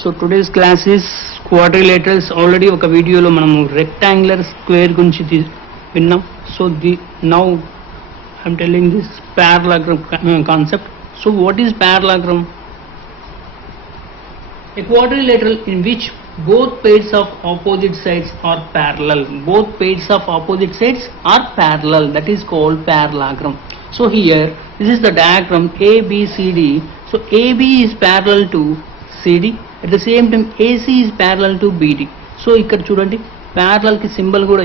So today's class is quadrilaterals. Already ఒక వీడియోలో మనము రెక్టాంగులర్ స్క్వేర్ గురించి విన్నాం. So now I'm telling this parallelogram concept. So what is parallelogram? A quadrilateral in which both pairs of opposite sides are parallel. Both pairs of opposite sides are parallel. That is called parallelogram. So here this is the diagram ABCD. So AB is parallel to CD. At the same time AC is parallel to BD. So ఇక్కడ చూడండి parallel కి సింబల్ కూడా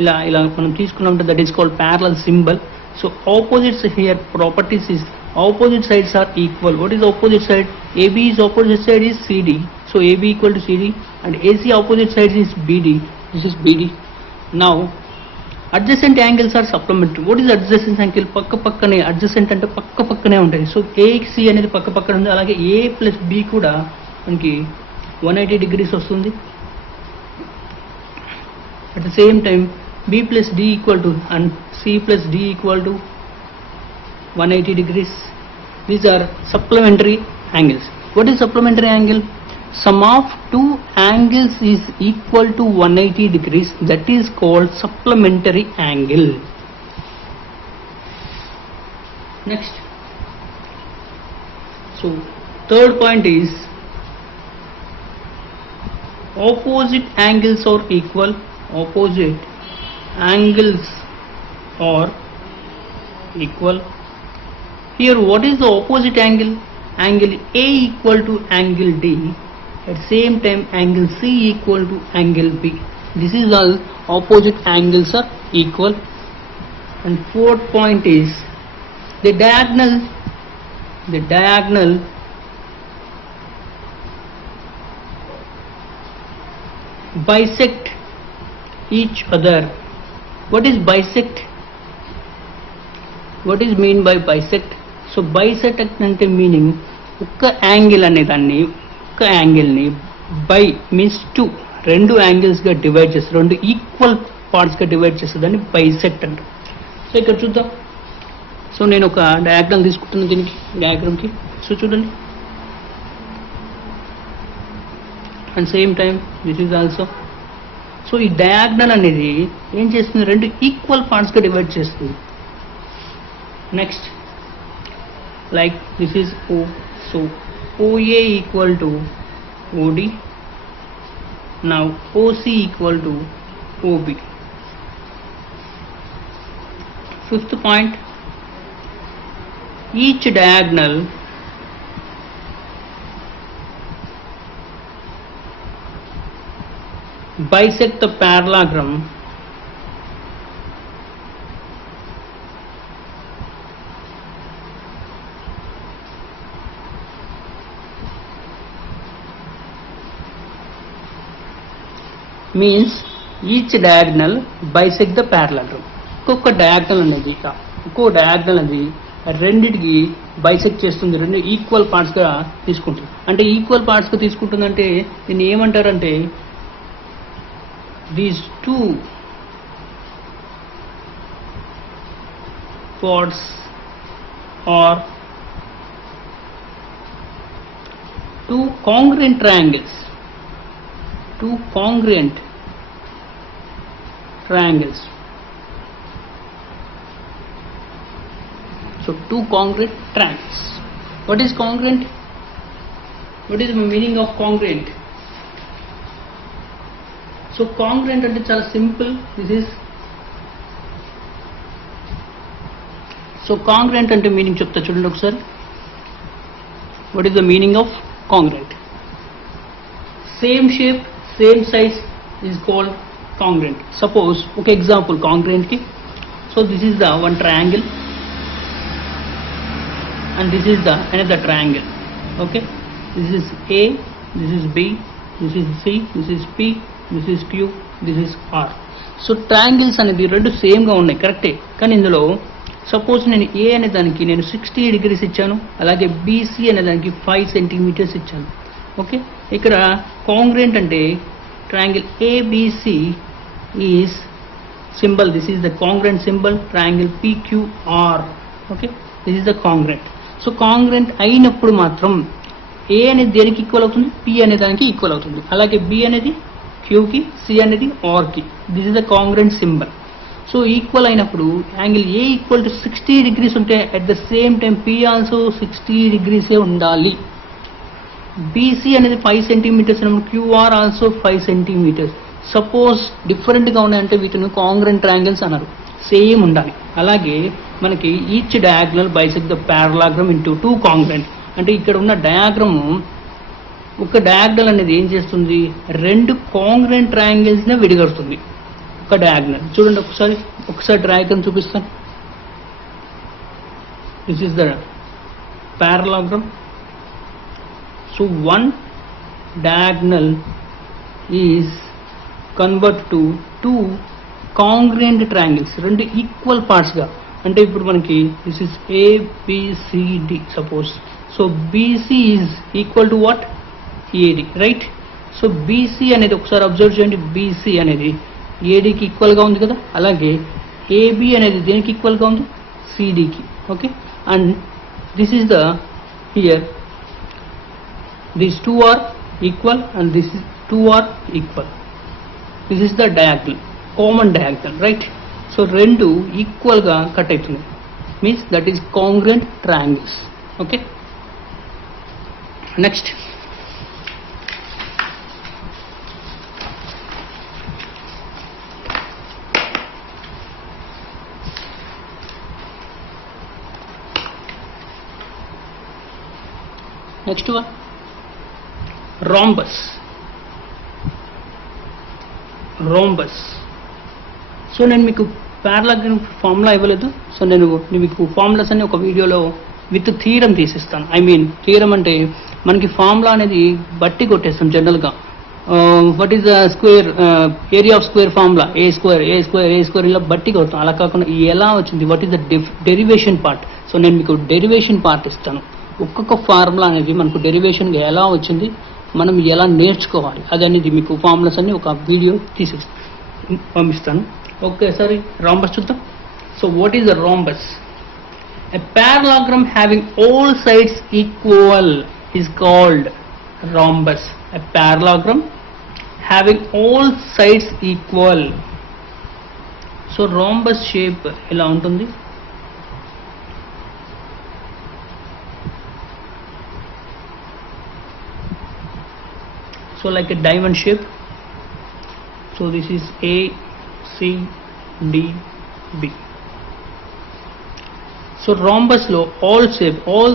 ఇలా మనం తీసుకున్నామంటే that is called parallel symbol. So opposites here properties is opposite sides are equal. What is opposite side? AB is opposite side is CD. So AB equal to CD and AC opposite side is BD. This is BD. Now adjacent angles are supplementary. What is adjacent angle? పక్కనే adjacent అంటే పక్కనే ఉంటాయి. So AC అనేది పక్కన ఉంది. అలాగే A plus B కూడా మనకి 180 degrees వస్తుంది. At the same time B plus D equal to and C plus D equal to 180 degrees. These are supplementary angles. What is supplementary angle? Sum of two angles is equal to 180 degrees. That is called supplementary angle. Next. So third point is opposite angles are equal. Opposite angles are equal. Here what is the opposite angle? Angle A equal to angle D. At same time angle C equal to angle B. This is all opposite angles are equal. And fourth point is the diagonal bisect each other. What is bisect? What is mean by bisect? So bisect అంటే మీనింగ్ ఒక్క యాంగిల్ అనేదాన్ని ఒక్క యాంగిల్ని by means రెండు యాంగిల్స్గా డివైడ్ చేస్తారు, రెండు ఈక్వల్ పార్ట్స్గా డివైడ్ చేస్తారు, దాన్ని బైసెక్ట్ అంటారు. సో ఇక్కడ చూద్దాం. సో నేను ఒక డయాగ్రామ్ తీసుకుంటున్నాను దీనికి డయాగ్రామ్కి. సో చూడండి and same time this is also. So ఈ డయాగ్నల్ అనేది ఏం చేస్తుంది? రెండు ఈక్వల్ పార్ట్స్గా డివైడ్ చేస్తుంది. Next like this is O. So OA equal to OD. Now OC equal to OB. Fifth point, each diagonal bisect the parallelogram means each diagonal bisect the parallelogram. ఒక్కొక్క డయాగ్నల్ అనేది రెండిటికి బైసెక్ట్ చేస్తుంది, రెండు ఈక్వల్ పార్ట్స్గా తీసుకుంటుంది. అంటే ఈక్వల్ పార్ట్స్గా తీసుకుంటుందంటే దీన్ని ఏమంటారంటే these two parts are two congruent triangles. Two congruent triangles. So two congruent triangles. What is congruent? What is the meaning of congruent? So congruent అంటే చాలా simple. This is so congruent అంటే మీనింగ్ చెప్తా చూడండి ఒకసారి. What is the meaning of congruent? Same shape, same size is called congruent. Suppose okay example congruent ki. So this is the one triangle and this is the another triangle. Okay, this is A, this is B, this is C, this is P, this is Q, this is R. So triangles అనేది రెండు సేమ్గా ఉన్నాయి కరెక్టే, కానీ ఇందులో సపోజ్ నేను ఏ అనే దానికి నేను 60 degrees ఇచ్చాను, అలాగే బీసీ అనే దానికి 5 centimeters ఇచ్చాను. ఓకే, ఇక్కడ కాంగ్రుయెంట్ అంటే triangle ABC is symbol, this is the congruent symbol, triangle PQR. Okay, this is the congruent. So congruent అయినప్పుడు మాత్రం ఏ అనేది దేనికి ఈక్వల్ అవుతుంది, పి అనే దానికి ఈక్వల్ అవుతుంది. అలాగే బి అనేది క్యూకి, సి అనేది ఆర్కి. This is the congruent symbol. So equal అయినప్పుడు angle A equal to 60 degrees ఉంటే at the same time P also 60 degrees ఉండాలి. బీసీ అనేది 5 centimeters ఉన్నప్పుడు క్యూఆర్ ఆల్సో 5 centimeters. సపోజ్ డిఫరెంట్గా ఉన్నాయంటే వీటిని కాంగ్రెంట్ ట్రయాంగిల్స్ అన్నారు, సేమ్ ఉండాలి. అలాగే మనకి each diagonal bisect the parallelogram into 2 congruent. అంటే ఇక్కడ ఉన్న డయాగ్రాము ఒక డయాగ్నల్ అనేది ఏం చేస్తుంది, 2 కాంగ్రెంట్ ట్రయాంగిల్స్నే విడిగడుతుంది ఒక డయాగ్నల్. చూడండి ఒకసారి డయాగ్రామ్ చూపిస్తాను. This is the parallelogram. So one diagonal is convert to 2 congruent triangles, 2 equal పార్ట్స్గా. అంటే ఇప్పుడు మనకి this is ABCD suppose. So BC is equal to what, AD, right. So BC అనేది ఒకసారి అబ్జర్వ్ చేయండి, బీసీ అనేది ఏడీకి ఈక్వల్గా ఉంది కదా. అలాగే ఏబి అనేది దేనికి ఈక్వల్గా ఉంది, సిడికి. Okay, and this is the here these 2 are equal and this 2 are equal. This is the diagonal, common diagonal, right. So 2 ఈక్వల్గా కట్ అవుతుంది, means that is congruent triangles. Okay, next one, rhombus. సో నేను మీకు పారలాగ్రామ్ ఫార్ములా ఇవ్వలేదు. సో నేను మీకు ఫార్ములాస్ అన్ని ఒక వీడియోలో విత్ థీరం తీసిస్తాను. ఐ మీన్ థీరం అంటే మనకి ఫార్ములా అనేది బట్టి కొట్టేస్తాం జనరల్గా. What is the square area of square formula, a square ఇలా బట్టి కొడతాం. అలా కాకుండా ఎలా వచ్చింది, what is the derivation part. So నేను మీకు డెరివేషన్ పార్ట్ ఇస్తాను. ఒక్కొక్క ఫార్ములా అనేది మనకు డెరివేషన్గా ఎలా వచ్చింది, మనం ఎలా నేర్చుకోవాలి అదనేది మీకు ఫార్ములాస్ అన్ని ఒక వీడియో తీసి పంపిస్తాను. ఒకసారి రాంబస్ చూద్దాం. So what is the rhombus? A parallelogram having all sides equal is called rhombus. A parallelogram having all sides equal. So rhombus shape ఎలా ఉంటుంది? So like a diamond shape. So this is A, C, D, B. So rhombus లో all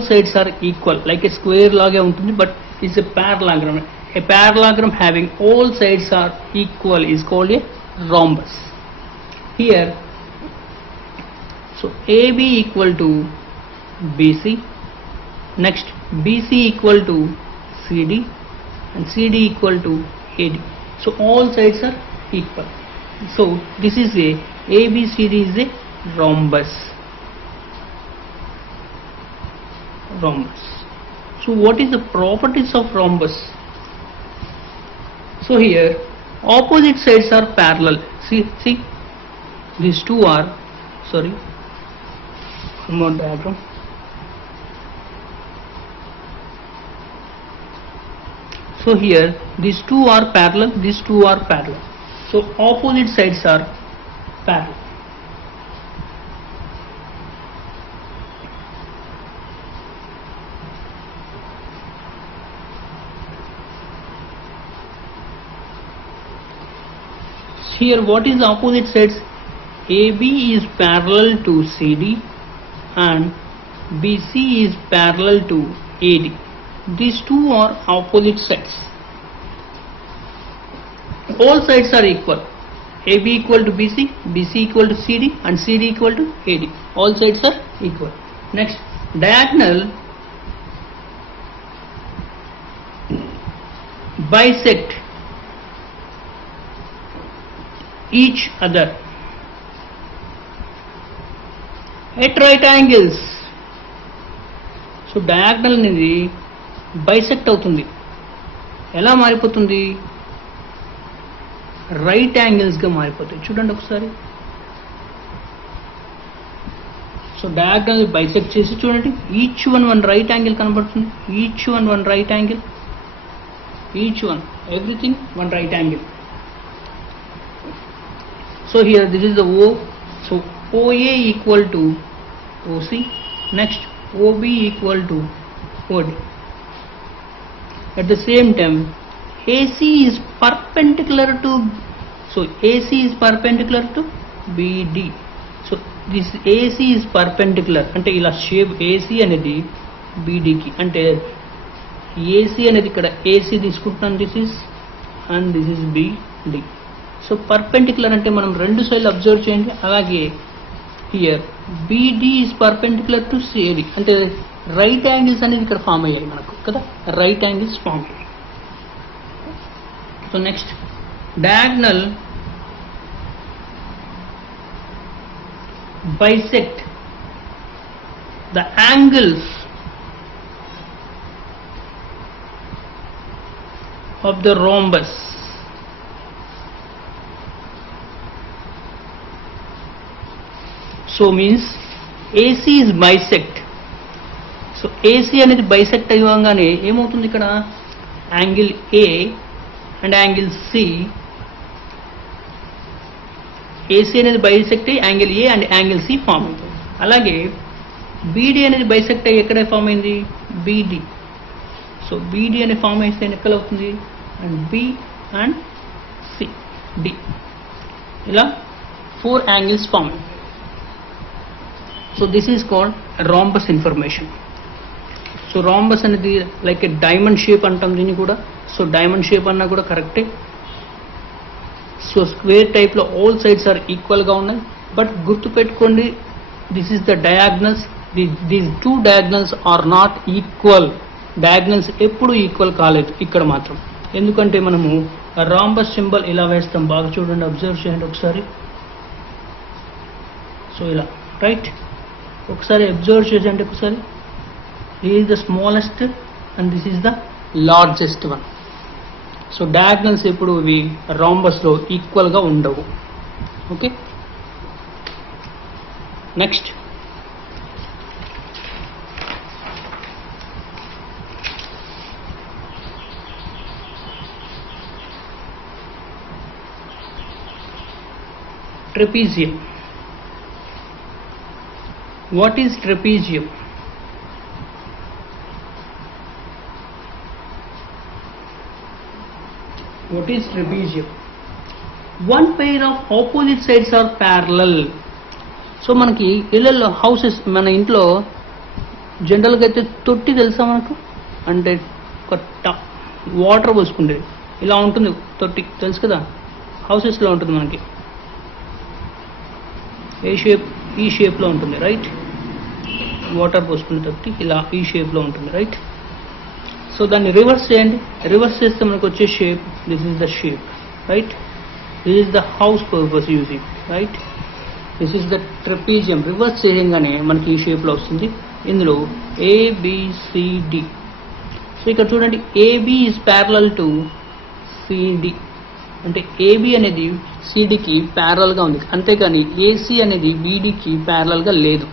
sides are equal, like a square లాగే ఉంటుంది, but it's a parallelogram. A parallelogram having all sides are equal is called a rhombus. Here, so AB equal to BC, next BC equal to CD, and CD equal to AD. So all sides are equal. So this is a ABCD is a rhombus. So what is the properties of rhombus? So here opposite sides are parallel. See these two are, sorry, one more diagram. So here these two are parallel, these two are parallel. So opposite sides are parallel. Here what is opposite sides? AB is parallel to CD and BC is parallel to AD. These two are opposite sides. All sides are equal. AB equal to BC, BC equal to CD and CD equal to AD. All sides are equal. Next, diagonal bisect each other at right angles. So diagonal అనేది బైసెక్ట్ అవుతుంది. ఎలా మారిపోతుంది? రైట్ యాంగిల్స్గా మారిపోతాయి. చూడండి ఒకసారి. So diagonal bisect చేసి చూడండి, ఈచ్ వన్ రైట్ యాంగిల్ కనబడుతుంది, each one right angle, each one everything one right angle. So here this is the O, so OA equal to OC, next OB equal to OD. At the same time AC is perpendicular to, so AC is perpendicular to BD. So this AC is perpendicular అంటే ఇలా shape AC అనేది BD కి, అంటే ఏసీ అనేది ఇక్కడ AC తీసుకుంటున్నాను, this is and this is BD. So perpendicular అంటే మనం రెండు సైడ్లు అబ్జర్వ్ చేయండి. అలాగే here BD is perpendicular to CAD, అంటే రైట్ యాంగిల్స్ అనేది ఇక్కడ ఫామ్ అయ్యాయి మనకు కదా, రైట్ యాంగిల్స్ ఫామ్ అయ్యాయి. So next diagonal bisect the angles of the rhombus. So means AC is bisect. So AC అనేది bisect అయ్యగానే ఏమవుతుంది ఇక్కడ, angle A and angle C, AC అనేది బైసెక్ట్ అయ్యి angle A and angle C form అవుతుంది. అలాగే BD అనేది బైసెక్ట్ అయ్యి ఎక్కడ ఫామ్ అయింది, BD. సో BD అనే ఫామ్ అయితే ఎక్కడ అవుతుంది, and B and C, D, ఇలా 4 యాంగిల్స్ ఫామ్ అయింది. So this is called rhombus information. So rhombus అనేది లైక్ ఏ డైమండ్ షేప్ అంటాం దీన్ని కూడా. సో డైమండ్ షేప్ అన్నా కూడా కరెక్టే. సో స్క్వేర్ టైప్లో ఆల్ సైడ్స్ ఆర్ ఈక్వల్గా ఉన్నాయి. బట్ గుర్తుపెట్టుకోండి, this is the diagonals, these 2 diagonals are not equal. Diagonals ఎప్పుడు ఈక్వల్ కాలేదు ఇక్కడ మాత్రం. ఎందుకంటే మనము రాంబస్ సింబల్ ఇలా వేస్తాం, బాగా చూడండి, అబ్జర్వ్ చేయండి ఒకసారి. సో ఇలా రైట్, ఒకసారి అబ్జర్వ్ చేయండి ఒకసారి. This is the smallest and this is the largest one. So diagonals ఎప్పుడు ఇవి రాంబస్లో ఈక్వల్గా ఉండవు. Okay, next trapezium. What is trapezium? What is trapezium? One pair of opposite sides are parallel. So మనకి ఇళ్ళల్లో హౌసెస్, మన ఇంట్లో జనరల్గా అయితే తొట్టి తెలుసా మనకు, అంటే ఒక వాటర్ పోసుకుండేది ఇలా ఉంటుంది తొట్టి, తెలుసు కదా, హౌసెస్లో ఉంటుంది మనకి. ఈ షేప్లో ఉంటుంది రైట్, వాటర్ పోసుకునే తొట్టి ఇలా ఈ షేప్లో ఉంటుంది రైట్. సో దాన్ని రివర్స్ చేయండి, రివర్స్ చేస్తే మనకు వచ్చే shape, this is the shape right. This is the house purpose using right. This is the trapezium. Reverse చేయగానే మనకి ఈ షేప్లో వస్తుంది. ఇందులో ABCD. సో ఇక్కడ చూడండి, AB is parallel to CD, అంటే AB అనేది CDకి ప్యారలల్గా ఉంది, అంతేగాని AC అనేది BDకి ప్యారలల్గా లేదు.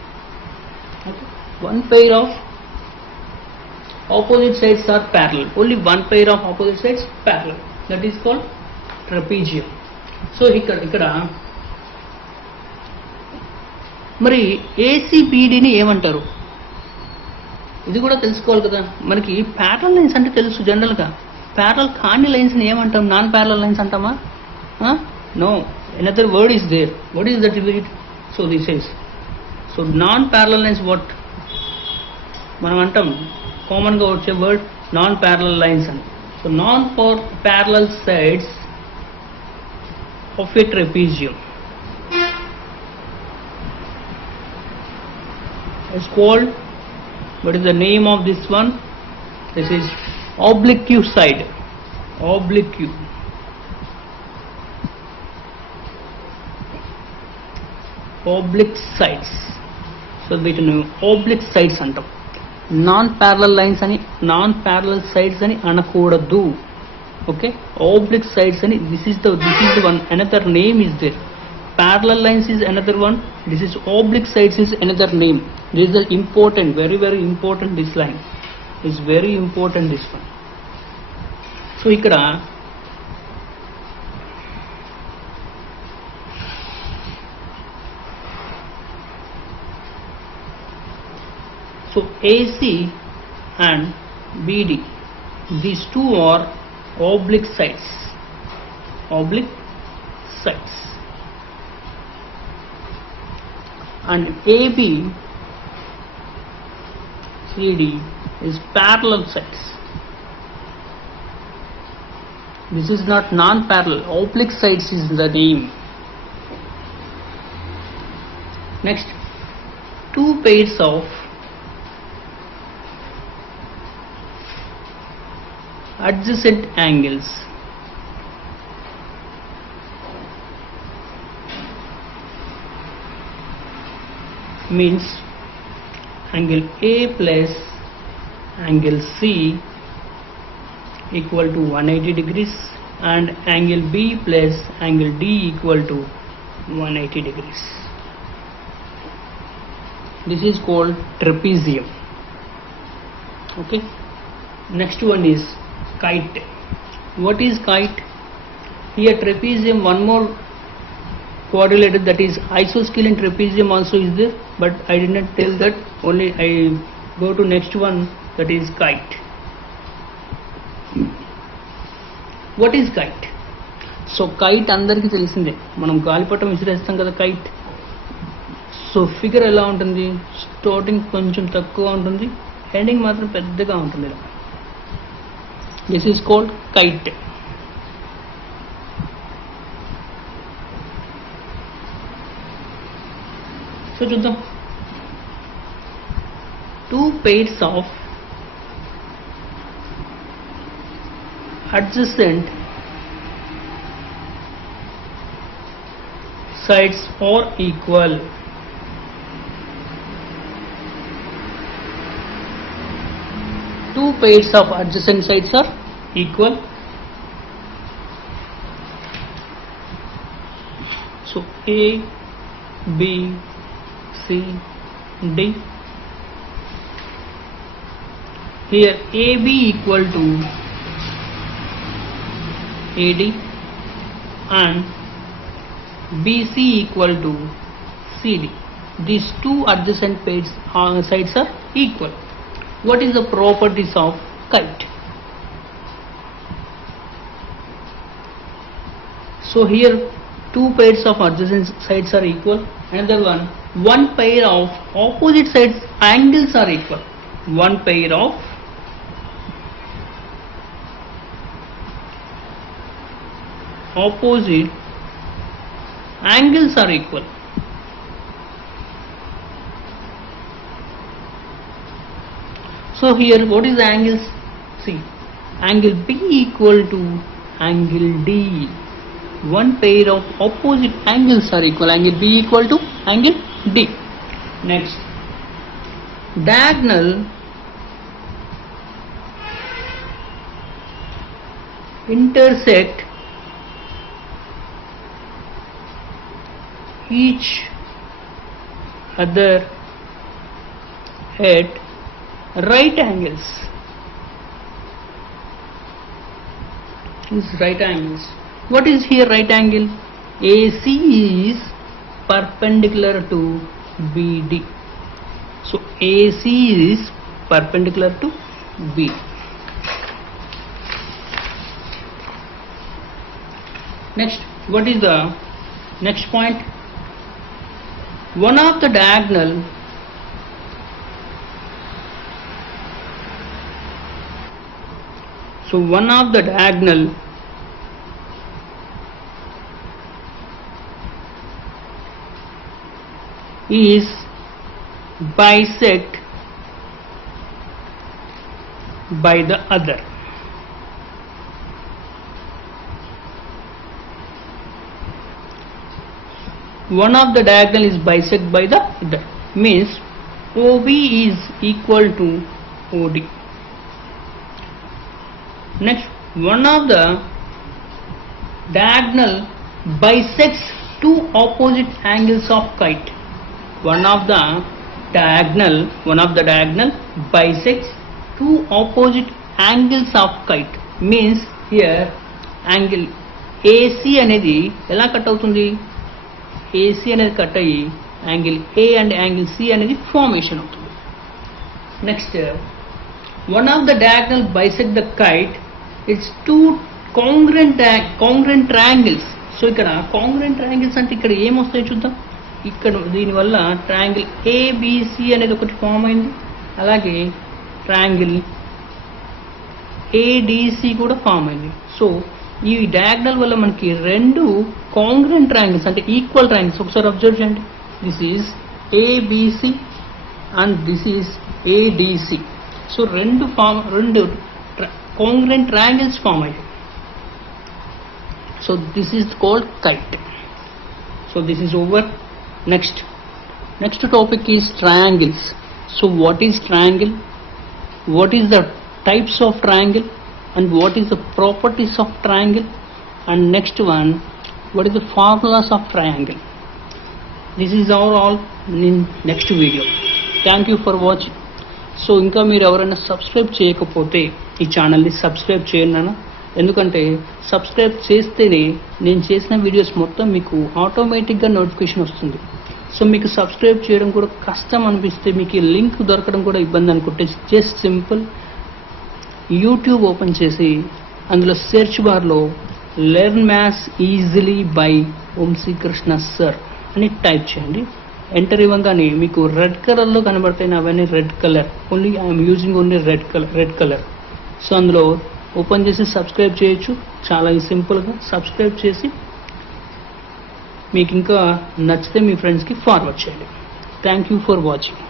One pair of opposite sides are parallel. Only one pair of opposite sides parallel. That is called trapezium. So ఇక్కడ మరి ACBDని ఏమంటారు, ఇది కూడా తెలుసుకోవాలి కదా. మనకి ప్యారలల్ లైన్స్ అంటే తెలుసు జనరల్గా, ప్యారలల్ కాని లైన్స్ని ఏమంటాం, నాన్ ప్యారలల్ లైన్స్ అంటామా? No, another word is there. What is that word? So this is, so non parallel lines what మనం అంటాం, కామన్గా వచ్చే వర్డ్ నాన్ ప్యారలల్ లైన్స్ అని. So non parallel sides of a trapezium is called, what is the name of this one? This is oblique side. Oblique sides. So వీటిని oblique sides అంటాం. Non parallel lines అని, non parallel sides అని అనకూడదు. Okay, oblique sides అని, this is the one, another name is there. parallel lines is another one. This is oblique sides is another name. This is the important, very important. This line is very important, this one. So ఇక్కడ so AC and BD, these two are oblique sides. Oblique sides. And AB CD is parallel sides. This is not non-parallel. Oblique sides is the name. Next, two pairs of adjacent angles. Means angle A plus angle C equal to 180 degrees and angle B plus angle D equal to 180 degrees. This is called trapezium. Okay. Next one is kite. What is kite? Here trapezium, one more quadrilateral, that is isosceles trapezium also is there, but I did not tell that, only I go to next one, that is kite. What is kite? So kite అందరికీ తెలిసిందే, మనం గాలిపటం విసిరేస్తాం కదా kite. So figure ఎలా ఉంటుంది, స్టార్టింగ్ కొంచెం తక్కువ ఉంటుంది, ఎండింగ్ మాత్రం పెద్దగా ఉంటుంది. This is called kite. So చూద్దాం. Two pairs of adjacent sides are equal. Two pairs of adjacent sides are equal. So A, B, C, D. Here AB equal to AD and BC equal to CD. These two adjacent sides are equal. What is the properties of kite? So here two pairs of adjacent sides are equal. Another one pair of opposite sides angles are equal. One pair of opposite angles are equal. So here what is the angles? See, angle B equal to angle D. One pair of opposite angles are equal. Angle B equal to angle D. Next, diagonal intersect each other at right angles. Is right angles. What is here right angle? AC is perpendicular to BD. So AC is perpendicular to B. Next, what is the next point? One of the diagonal is bisect by the other. One of the diagonal is bisect by the other, means OB is equal to OD. Next, one of the diagonal bisects two opposite angles of kite. One of the diagonal bisects two opposite angles of kite. Means here angle AC అనేది ఎలా కట్ అవుతుంది? AC అనేది కట్ అయ్యి angle A and angle C అనేది ఫార్మేషన్ అవుతుంది. Next one of the diagonal bisect the kite. It's two congruent triangles. So ఇక్కడ congruent triangles అంటే ఇక్కడ ఏమొస్తాయో చూద్దాం. ఇక్కడ దీనివల్ల ట్రయాంగిల్ ABC అనేది ఒకటి ఫామ్ అయింది, అలాగే ట్రయాంగిల్ ADC కూడా ఫామ్ అయింది. సో ఈ డయాగ్నల్ వల్ల మనకి రెండు కాంగ్రెంట్ ట్రయాంగిల్స్ అంటే ఈక్వల్ ట్రయాంగిల్స్ ఒకసారి అబ్జర్వ్ చేయండి. This is ABC and this is ADC. So రెండు కాంగ్రెంట్ ట్రయాంగిల్స్ ఫామ్ అయ్యాయి. So this is called kite. So this is over. Next topic is triangles. So what is triangle? What is the types of triangle? And what is the properties of triangle? And next one, what is the formulas of triangle? This is all in next video. Thank you for watching. So ఇంకా మీరు ఎవరైనా సబ్స్క్రైబ్ చేయకపోతే ఈ ఛానల్ని సబ్స్క్రైబ్ చేయండి అన్న. ఎందుకంటే సబ్స్క్రైబ్ చేస్తేనే నేను చేసిన వీడియోస్ మొత్తం మీకు ఆటోమేటిక్గా నోటిఫికేషన్ వస్తుంది. సో మీకు సబ్స్క్రైబ్ చేయడం కూడా కష్టం అనిపిస్తే, మీకు ఈ లింక్ దొరకడం కూడా ఇబ్బంది అనుకుంటే జస్ట్ సింపుల్ యూట్యూబ్ ఓపెన్ చేసి అందులో సెర్చ్ బార్లో learn maths easily by Vamsikrishna sir అని టైప్ చేయండి. ఎంటర్ ఇవ్వగానే మీకు రెడ్ కలర్లో కనబడతాయి. అవన్నీ red colour, only I'm using only red colour. So అందులో ఓపెన్ చేసి సబ్స్క్రైబ్ చేయొచ్చు. చాలా సింపుల్గా సబ్స్క్రైబ్ చేసి మీకు ఇంకా నచ్చితే మీ ఫ్రెండ్స్కి ఫార్వర్డ్ చేయండి. Thank you for watching.